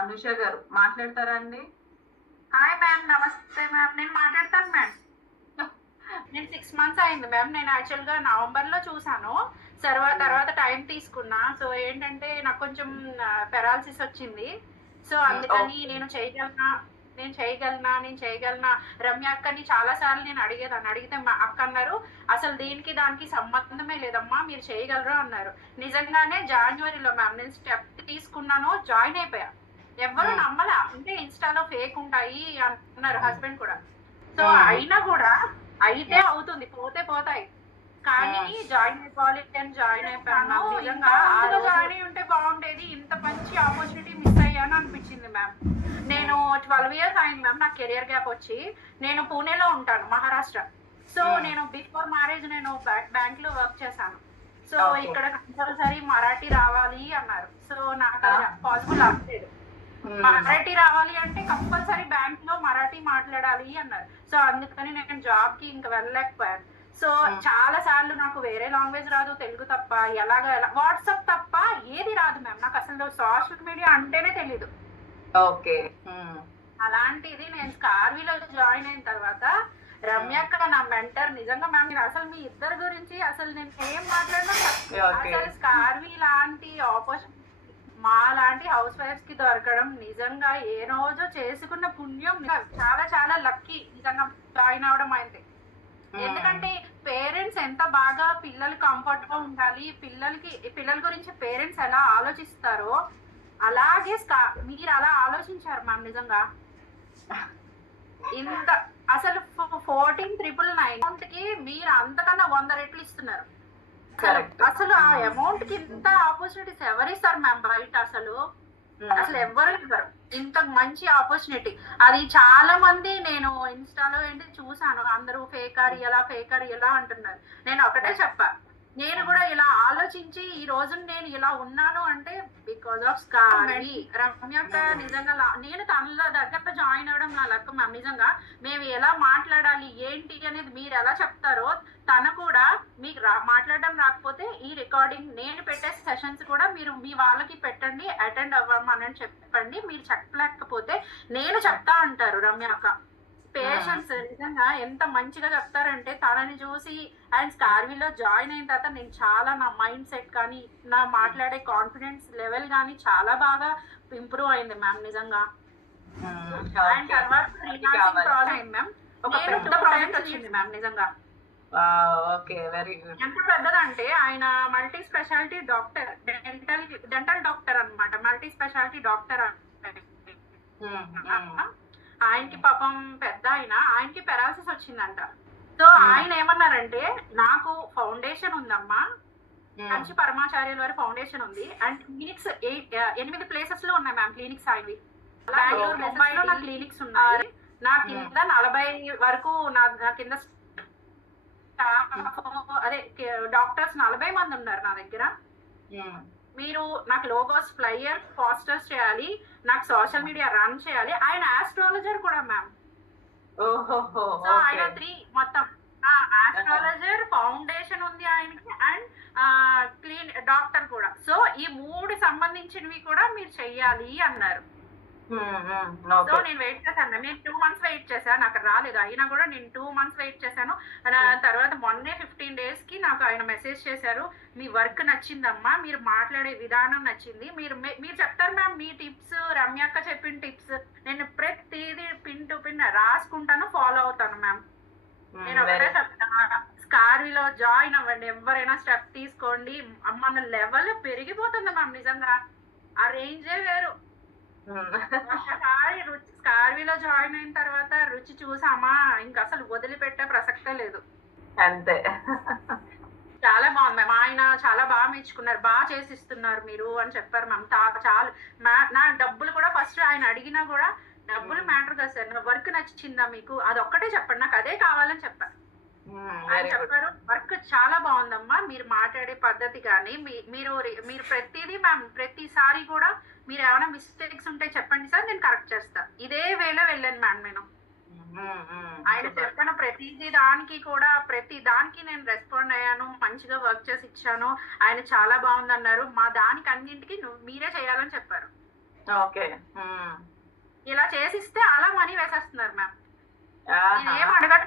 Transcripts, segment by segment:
అనుష గారు మాట్లాడతారా అండి? హాయ్ మ్యామ్, నమస్తే మ్యామ్. నేను మాట్లాడతాను మ్యామ్. నేను 6 months అయింది మ్యామ్. నేను యాక్చువల్గా నవంబర్లో చూసాను. తర్వాత టైం తీసుకున్నా. సో ఏంటంటే నాకు కొంచెం పెరాలసిస్ వచ్చింది. సో అందుకని ఓకే. నేను చేయగలనా రమ్య అక్కని చాలా సార్లు నేను అడిగేదాన్ని. అడిగితే మా అక్క అన్నారు, అసలు దీనికి దానికి సంబంధమే లేదమ్మా, మీరు చేయగలరు అన్నారు. నిజంగానే జనవరిలో మ్యామ్ నేను స్టెప్ తీసుకున్నాను, జాయిన్ అయిపోయా. ఎవ్వరు నమ్మలా. అంటే ఇన్స్టాలో ఫేక్ ఉంటాయి అంటున్నారు హస్బెండ్ కూడా. సో అయినా కూడా అయితే అవుతుంది, పోతే పోతాయి. కానీ జాయిన్ అయిపోవాలి అని జాయిన్ అయిపోయాను. నిజంగా జాయిన్ అయి ఉంటే బాగుండేది. ఇంత మంచి ఆపర్చునిటీ మిస్ అయ్యాను అనిపించింది మ్యామ్. నేను 12 years అయింది మ్యామ్ నాకు కెరియర్ గ్యాప్ వచ్చి. నేను పూణేలో ఉంటాను, మహారాష్ట్ర. సో నేను బిఫోర్ మ్యారేజ్ నేను బ్యాంక్ లో వర్క్ చేశాను. సో ఇక్కడ కంపల్సరీ మరాఠీ రావాలి అన్నారు. సో నాకు పాసిబుల్ అవ్వలేదు. మరాఠీ రావాలి అంటే కంపల్సరీ బ్యాంక్ లో మరాఠీ మాట్లాడాలి అన్నారు. సో అందుకని నేను జాబ్ కి ఇంకా వెళ్ళలేకపోయాను. సో చాలా సార్లు నాకు వేరే లాంగ్వేజ్ రాదు, తెలుగు తప్ప. ఎలా వాట్సాప్ తప్ప ఏది రాదు మ్యామ్. నాకు అసలు సోషల్ మీడియా అంటేనే తెలీదు. ఓకే. అలాంటిది నేను స్కార్వీలో జాయిన్ అయిన తర్వాత రమ్యక్క నా మెంటర్. నిజంగా మ్యామ్ నేను అసలు మీ ఇద్దరు గురించి అసలు నేను ఏం మాట్లాడినా అసలు స్కార్వీ లాంటి ఆపర్చునిటీ మా లాంటి హౌస్ వైఫ్స్ కి దొరకడం నిజంగా ఏ రోజు చేసుకున్న పుణ్యం. చాలా చాలా లక్కీ నిజంగా జాయిన్ అవడం అయితే. ఎందుకంటే పేరెంట్స్ ఎంత బాగా పిల్లలు కంఫర్ట్ గా ఉండాలి, పిల్లల గురించి పేరెంట్స్ ఎలా ఆలోచిస్తారో అలాగే మీరు అలా ఆలోచించారు మ్యామ్. నిజంగా ఇంత అసలు 14,999 కి మీరు అంతకన్నా 100 రెట్లు ఇస్తున్నారు. అసలు ఆ అమౌంట్ కి ఇంత ఆపర్చునిటీస్ ఎవరిస్తారు మ్యామ్ బయట? అసలు ఎవరు ఇవ్వరు ఇంత మంచి ఆపర్చునిటీ. అది చాలా మంది నేను ఇన్స్టాలో ఏంటి చూసాను, అందరూ ఫేకర్ ఎలా అంటున్నారు. నేను ఒకటే చెప్పా, నేను కూడా ఇలా ఆలోచించి ఈ రోజు నేను ఇలా ఉన్నాను అంటే బికాస్ ఆఫ్ స్కార్వీ. రమ్యక్క నిజంగా నేను తన దగ్గర జాయిన్ అవ్వడం నా లక్ మ్యామ్. నిజంగా మేము ఎలా మాట్లాడాలి ఏంటి అనేది మీరు ఎలా చెప్తారో తను కూడా మీకు మాట్లాడడం రాకపోతే ఈ రికార్డింగ్ నేను పెట్టే సెషన్స్ కూడా మీరు మీ వాళ్ళకి పెట్టండి, అటెండ్ అవ్వమని చెప్పండి. మీరు చెప్పలేకపోతే నేను చెప్తా అంటారు రమ్యక్క. పేషెన్స్ నిజంగా ఎంత మంచిగా చెప్తారంటే తనని చూసి అండ్ స్కార్వీలో జాయిన్ అయిన తర్వాత నేను చాలా నా మైండ్ సెట్ కానీ నా మాట్లాడే కాన్ఫిడెన్స్ లెవెల్ కానీ చాలా బాగా ఇంప్రూవ్ అయింది మ్యామ్ నిజంగా. అండ్ తర్వాత ప్రాజెక్ట్ మ్యామ్ ఒక పెద్ద ప్రాజెక్ట్ వచ్చింది మ్యామ్ నిజంగా. ఎంత పెద్దదంటే ఆయన multi speciality doctor, dental doctor అనమాట. Multi speciality doctor. ఆయనకి పాపం పెద్ద ఆయనకి పెరాలసిస్ వచ్చిందంట. సో ఆయన ఏమన్నారంటే నాకు ఫౌండేషన్ ఉందమ్మా, కంచి పరమాచార్యుల వారి ఫౌండేషన్ ఉంది. అండ్ క్లినిక్స్ 8 ప్లేసెస్ లో ఉన్నాయి మ్యామ్ క్లినిక్స్. ఆయనవి బెంగళూరు, ముంబైలో నా క్లినిక్స్ ఉన్నాయి. నా కింద 40 వరకు నా కింద అదే డాక్టర్స్ 40 మంది ఉన్నారు నా దగ్గర. మీరు నాకు లోగోస్, ఫ్లైయర్, పోస్టర్స్ చేయాలి, నాకు సోషల్ మీడియా రన్ చేయాలి. ఆయన ఆస్ట్రాలజర్ కూడా మ్యామ్. సో ఆయన 3 మొత్తం ఆస్ట్రాలజర్, ఫౌండేషన్ ఉంది ఆయనకి, అండ్ డాక్టర్ కూడా. సో ఈ 3 సంబంధించినవి కూడా మీరు చెయ్యాలి అన్నారు. సో నేను వెయిట్ చేశాను. నేను 2 months వెయిట్ చేశాను, నాకు రాలేదు. అయినా కూడా నేను 2 months వెయిట్ చేశాను. తర్వాత మొన్నే 15 days కి నాకు ఆయన మెసేజ్ చేశారు, మీ వర్క్ నచ్చిందమ్మా, మీరు మాట్లాడే విధానం నచ్చింది, మీరు చెప్తారు మ్యామ్ మీ టిప్స్, రమ్యక్క చెప్పిన టిప్స్ నేను ప్రతిదీ పిన్ టు పిన్ రాసుకుంటాను, ఫాలో అవుతాను మ్యామ్. నేను ఒకటే చెప్తాను, స్కార్వీలో జాయిన్ అవ్వండి, ఎవరైనా స్టెప్ తీసుకోండి. మన లెవెల్ పెరిగిపోతుంది మ్యామ్ నిజంగా. ఆ రేంజే వేరు. ఒకసారి స్కార్వీలో జాయిన్ అయిన తర్వాత రుచి చూసామా ఇంకా అసలు వదిలిపెట్టే ప్రసక్తే లేదు. అంతే. చాలా బాగుంది మ్యామ్. ఆయన చాలా బాగా మెచ్చుకున్నారు, బాగా చేసిస్తున్నారు మీరు అని చెప్పారు మ్యామ్. చాలు నా డబ్బులు కూడా ఫస్ట్ ఆయన అడిగినా కూడా డబ్బులు మ్యాటర్ కదా సార్, నా వర్క్ నచ్చిందా మీకు, అదొక్కటే చెప్పండి, నాకు అదే కావాలని చెప్పారు. ఆయన చెప్పారు వర్క్ చాలా బాగుందమ్మా, మీరు మాట్లాడే పద్ధతి కానీ మీరు ప్రతిదీ మ్యామ్ ప్రతిసారి కూడా మీరు ఏమైనా మిస్టేక్స్ ఉంటే చెప్పండి సార్, నేను కరెక్ట్ చేస్తా. ఇదే వేలో వెళ్ళాను మ్యామ్ నేను. ఆయన చెప్పిన ప్రతి దానికి నేను రెస్పాండ్ అయ్యాను, మంచిగా వర్క్ చేసి ఇచ్చాను. ఆయన చాలా బాగుందన్నారు. మా దానికి అన్నింటికి మీరే చేయాలని చెప్పారు. ఓకే. ఇలా చేసిస్తే అలా మనీ వేసేస్తున్నారు మ్యామ్. ఆహా. నేనేం అడగట,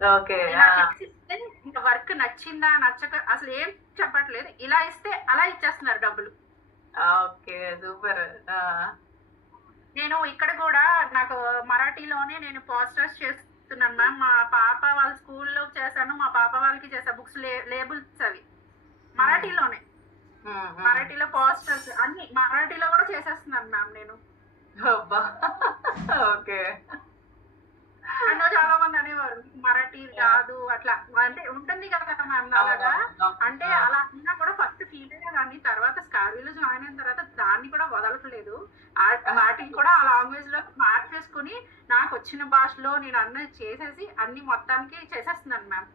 ఓకే. ఇలా చేసిస్తే ఇంకా వర్క్ నచ్చిందా నచ్చక అసలు ఏం చెప్పట్లేదు, ఇలా ఇస్తే అలా ఇచ్చేస్తున్నారు డబ్బులు. Okay, super. నేను ఇక్కడ కూడా నాకు మరాఠీలోనే నేను పోస్టర్స్ చేస్తున్నాను మ్యామ్. మా పాప వాళ్ళ స్కూల్లో చేశాను, మా పాప వాళ్ళకి చేసా బుక్స్ లేబుల్స్ అవి మరాఠీలోనే. మరాఠీలో పోస్టర్స్ అన్ని మరాఠీలో కూడా చేసేస్తున్నాను మ్యామ్ నేను. అబ్బా. ఓకే. అన్నో చాలా మంది అనేవారు మరాఠీ రాదు అట్లా, అంటే ఉంటుంది కదా మ్యామ్ అలాగా. అంటే అలా అన్నా కూడా ఫస్ట్ ఫీల్ అయ్యేదాన్ని, తర్వాత స్కార్వీలో జాయిన్ అయిన తర్వాత దాన్ని కూడా వదలట్లేదు. వాటిని కూడా ఆ లాంగ్వేజ్ లో మార్చేసుకుని నాకు వచ్చిన భాషలో నేను అన్నీ చేసేసి అన్ని మొత్తానికి చేసేస్తున్నాను మ్యామ్.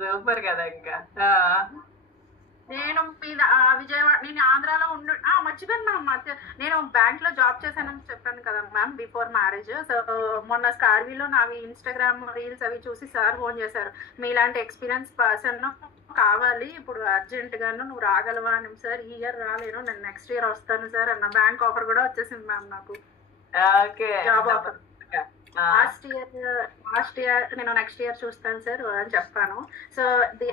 సూపర్ కదా. ఇంకా నేను విజయవాడ, నేను ఆంధ్రాలో మర్చిపోయాను మ్యామ్. నేను బ్యాంక్ లో జాబ్ చేశానని చెప్పాను కదా మ్యామ్ బిఫోర్ మ్యారేజ్. సో మొన్న స్కార్వీలో నావి ఇన్స్టాగ్రామ్ రీల్స్ అవి చూసి సార్ ఫోన్ చేశారు, మీలాంటి ఎక్స్పీరియన్స్ పర్సన్ కావాలి ఇప్పుడు అర్జెంట్ గాను, నువ్వు రాగలవా అని. సార్ ఈ ఇయర్ రాలేను, నేను నెక్స్ట్ ఇయర్ వస్తాను సార్ అన్న. బ్యాంక్ ఆఫర్ కూడా వచ్చేసింది మ్యామ్ నాకు, జాబ్ ఆఫర్. లాస్ట్ ఇయర్ నేను నెక్స్ట్ ఇయర్ చూస్తాను సార్ అని చెప్పాను. సో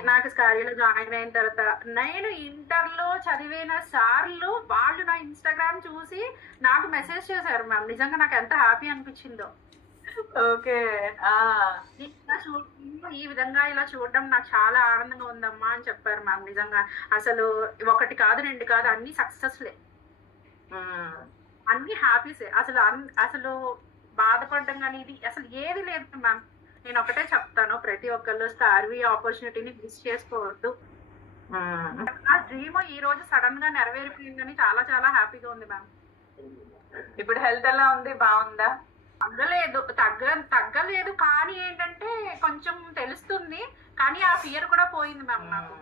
నాకు స్కార్వీలో జాయిన్ అయిన తర్వాత నేను ఇంటర్లో చదివిన సార్లు వాళ్ళు నా ఇన్స్టాగ్రామ్ చూసి నాకు మెసేజ్ చేశారు మ్యామ్. నిజంగా నాకు ఎంత హ్యాపీ అనిపించిందో. ఓకే. ఈ విధంగా ఇలా చూడడం నాకు చాలా ఆనందంగా ఉందమ్మా అని చెప్పారు మ్యామ్. నిజంగా అసలు ఒకటి కాదు రెండు కాదు, అన్ని సక్సెస్లే, అన్ని హ్యాపీసే. అసలు బాధపడడం కానీ ఇది అసలు ఏది లేదు మ్యామ్. నేను ఒకటే చెప్తాను, ప్రతి ఒక్కళ్ళు స్కార్వీ ఆపర్చునిటీని మిస్ చేసుకోవద్దు. నా డ్రీమ్ ఈ రోజు సడన్ గా నెరవేరిపోయిందని చాలా చాలా హ్యాపీగా ఉంది మ్యామ్. ఇప్పుడు హెల్త్ ఎలా ఉంది? బాగుందా? తగ్గలేదు కానీ ఏంటంటే కొంచెం తెలుస్తుంది, కానీ ఆ ఫియర్ కూడా పోయింది మ్యామ్. నాకు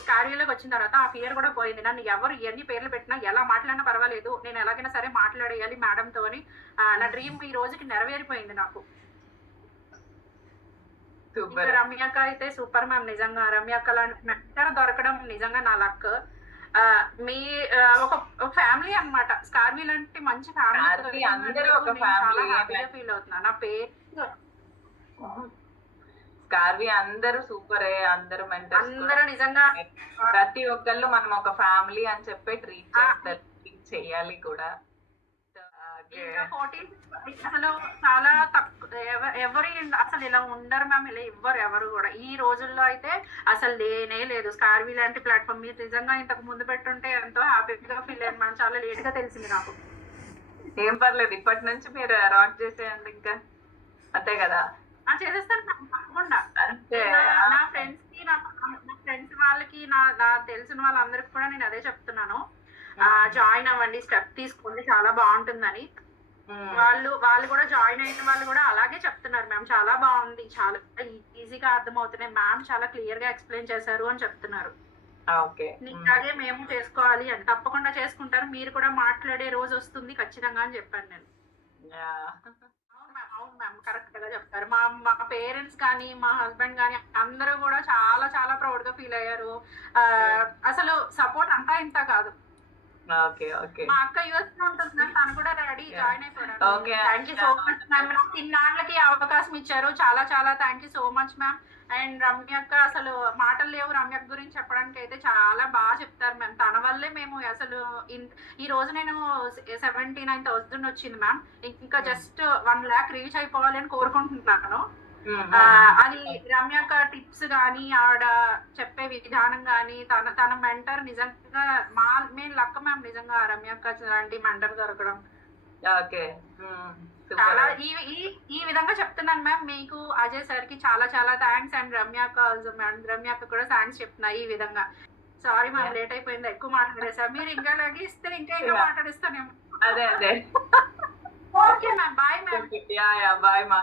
స్కార్వీలోకి వచ్చిన తర్వాత ఆ ఫియర్ కూడా పోయింది. నన్ను ఎవరు ఎన్ని పేర్లు పెట్టినా ఎలా మాట్లాడినా పర్వాలేదు, నేను ఎలాగైనా సరే మాట్లాడేయాలి మేడంతో అని. నా డ్రీమ్ ఈ రోజుకి నెరవేరిపోయింది నాకు. రమ్యక్క అయితే సూపర్ మ్యామ్. నిజంగా రమ్యక్క లాంటి మెంటర్ దొరకడం నిజంగా నా లక్. మీ ఒక ఫ్యామిలీ అన్నమాట స్కార్వీ లాంటి మంచి ఫ్యామిలీ. చాలా హ్యాపీగా ఫీల్ అవుతున్నా. నా పేరు స్కార్వీ అందరూ సూపరే, అందరూ మెంటర్స్, అందరూ నిజంగా ప్రతి ఒక్కళ్ళు మనం ఒక ఫ్యామిలీ అని చెప్పి ట్రీట్ చేస్తారు, ట్రీట్ చేయాలి కూడా. అసలు చాలా తక్కువ ఎవరు అసలు ఇలా ఉండరు మ్యామ్, ఇలా ఇవ్వరు ఎవరు కూడా ఈ రోజుల్లో అయితే అసలు లేనే లేదు. స్కార్వీ లాంటి ప్లాట్ఫామ్ మీరు నిజంగా ఇంతకు ముందు పెట్టుంటే ఎంతో హ్యాపీగా ఫీల్ అయ్యాను మ్యామ్. చాలా లేట్ గా తెలిసింది నాకు. ఏం పర్లేదు, ఇప్పటి నుంచి మీరు రాక్ చేసేయండి ఇంకా, అంతే కదా. చేసేస్తాను తప్పకుండా. నా ఫ్రెండ్స్ కి, నా ఫ్రెండ్స్ వాళ్ళకి, నా తెలిసిన వాళ్ళందరికి కూడా నేను అదే చెప్తున్నాను, జాయిన్ అవ్వండి, స్టెప్ తీసుకోండి, చాలా బాగుంటుందని. వాళ్ళు కూడా జాయిన్ అయిన వాళ్ళు కూడా అలాగే చెప్తున్నారు మ్యామ్. చాలా బాగుంది, చాలా ఈజీగా అర్థమవుతున్నాయి మ్యామ్, చాలా క్లియర్ గా ఎక్స్ప్లెయిన్ చేశారు అని చెప్తున్నారు. అలాగే మేము చేసుకోవాలి అని. తప్పకుండా చేసుకుంటారు, మీరు కూడా మాట్లాడే రోజు వస్తుంది ఖచ్చితంగా అని చెప్పాను నేను. అవును మ్యామ్, కరెక్ట్ గా చెప్తారు. మా పేరెంట్స్ కానీ మా హస్బెండ్ కానీ అందరూ కూడా చాలా చాలా ప్రౌడ్ గా ఫీల్ అయ్యారు. అసలు సపోర్ట్ అంతా ఇంత కాదు. మా అక్క యూఎస్ లో ఉంటుంది, తను కూడా రెడీ జాయిన్ అయిపోయారు. Thank you so much ma'am, నాకు ఇన్నాళ్ళకి అవకాశం ఇచ్చారు. చాలా చాలా thank you so much ma'am. And రమ్యక్క అసలు మాటలు లేవు రమ్యక్క గురించి చెప్పడానికి. అయితే చాలా బాగా చెప్తారు మ్యామ్. తన వల్లే మేము అసలు ఈ రోజు నేను 79,000 వచ్చింది మ్యామ్. ఇంకా జస్ట్ 1 lakh రీచ్ అయిపోవాలి అని కోరుకుంటున్నాను. అది రమ్యక్క టిప్స్ కానీ, ఆవిడ చెప్పే విధానం కానీ, తన మెంటర్ నిజంగా మేము లక్క మ్యామ్. నిజంగా రమ్యక్క లాంటి మెంటర్ దొరకడం చాలా ఈ విధంగా చెప్తున్నాను మ్యామ్. మీకు అజయ్ సార్ కి చాలా చాలా థ్యాంక్స్. అండ్ రమ్యక్క కూడా థ్యాంక్స్ చెప్తున్నా ఈ విధంగా. సారీ మ్యామ్, లేట్ అయిపోయింది, ఎక్కువ మాట్లాడేసా. మీరు ఇంకా లాగే ఇస్తే ఇంకా మాట్లాడిస్తానేమో. అదే okay ma'am, bye ma'am. Bye మా.